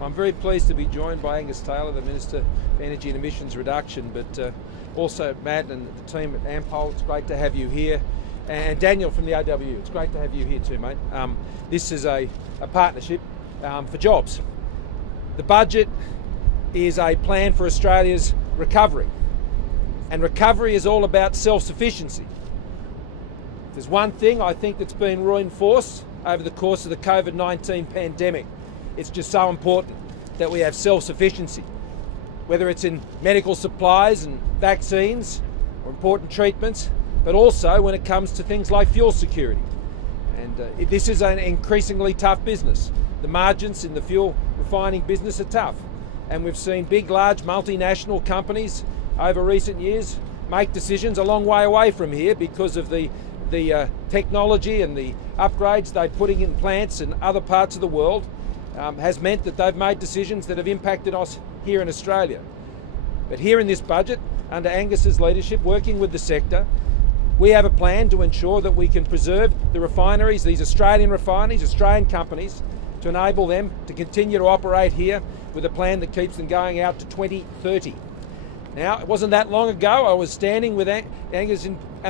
I'm very pleased to be joined by Angus Taylor, the Minister for Energy and Emissions Reduction, but also Matt and the team at Ampol. It's great to have you here. And Daniel from the AW, it's great to have you here too, mate. This is a partnership for jobs. The budget is a plan for Australia's recovery. And recovery is all about self-sufficiency. There's one thing I think that's been reinforced over the course of the COVID-19 pandemic. It's just so important that we have self-sufficiency, whether it's in medical supplies and vaccines or important treatments, but also when it comes to things like fuel security. And this is an increasingly tough business. The margins in the fuel refining business are tough. And we've seen big, large multinational companies over recent years make decisions a long way away from here because of the technology and the upgrades they're putting in plants in other parts of the world has meant that they've made decisions that have impacted us here in Australia. But here in this budget, under Angus's leadership, working with the sector, we have a plan to ensure that we can preserve the refineries, these Australian refineries, Australian companies, to enable them to continue to operate here with a plan that keeps them going out to 2030. Now, it wasn't that long ago I was standing with Angus,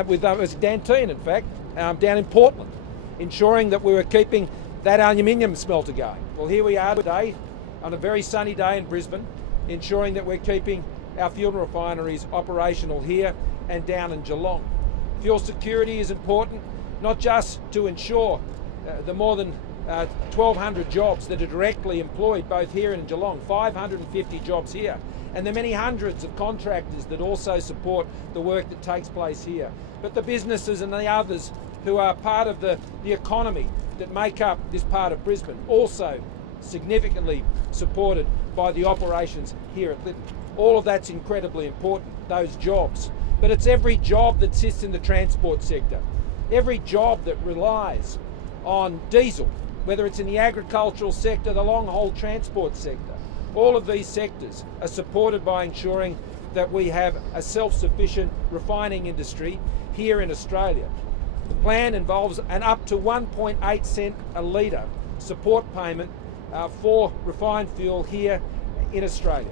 with Dantine, in fact, down in Portland, ensuring that we were keeping that aluminium smelter going. Well, here we are today, on a very sunny day in Brisbane, ensuring that we're keeping our fuel refineries operational here and down in Geelong. Fuel security is important, not just to ensure the more than 1,200 jobs that are directly employed both here and in Geelong, 550 jobs here, and the many hundreds of contractors that also support the work that takes place here, but the businesses and the others who are part of the economy that make up this part of Brisbane, also significantly supported by the operations here at Lytton. All of that's incredibly important, those jobs. But it's every job that sits in the transport sector, every job that relies on diesel, whether it's in the agricultural sector, the long-haul transport sector. All of these sectors are supported by ensuring that we have a self-sufficient refining industry here in Australia. The plan involves an up to 1.8 cent a litre support payment for refined fuel here in Australia.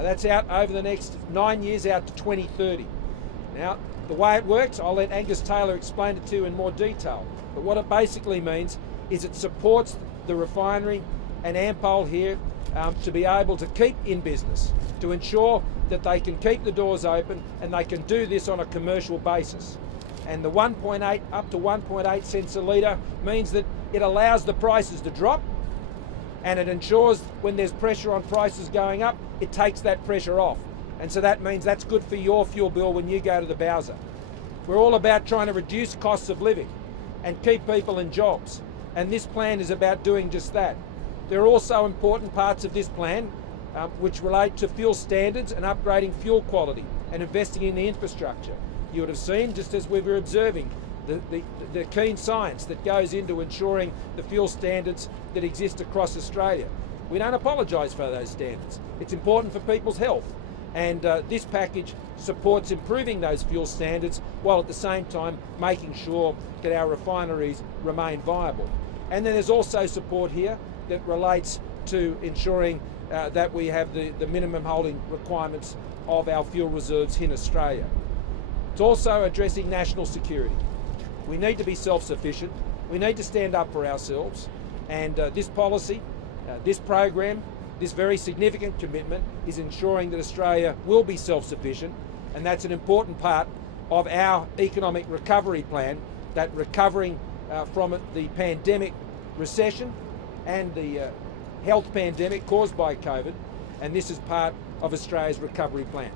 That's out over the next 9 years, out to 2030. Now, the way it works, I'll let Angus Taylor explain it to you in more detail. But what it basically means is it supports the refinery and Ampol here to be able to keep in business, to ensure that they can keep the doors open and they can do this on a commercial basis. And the 1.8 up to 1.8 cents a litre means that it allows the prices to drop, and it ensures when there's pressure on prices going up, it takes that pressure off. And so that means that's good for your fuel bill when you go to the Bowser. We're all about trying to reduce costs of living and keep people in jobs. And this plan is about doing just that. There are also important parts of this plan which relate to fuel standards and upgrading fuel quality and investing in the infrastructure. You would have seen, just as we were observing, the keen science that goes into ensuring the fuel standards that exist across Australia. We don't apologise for those standards. It's important for people's health. And this package supports improving those fuel standards while at the same time making sure that our refineries remain viable. And then there's also support here that relates to ensuring that we have the minimum holding requirements of our fuel reserves in Australia. It's also addressing national security. We need to be self-sufficient. We need to stand up for ourselves. And this policy, this program, this very significant commitment is ensuring that Australia will be self-sufficient, and that's an important part of our economic recovery plan, that recovering from the pandemic recession and the health pandemic caused by COVID, and this is part of Australia's recovery plan.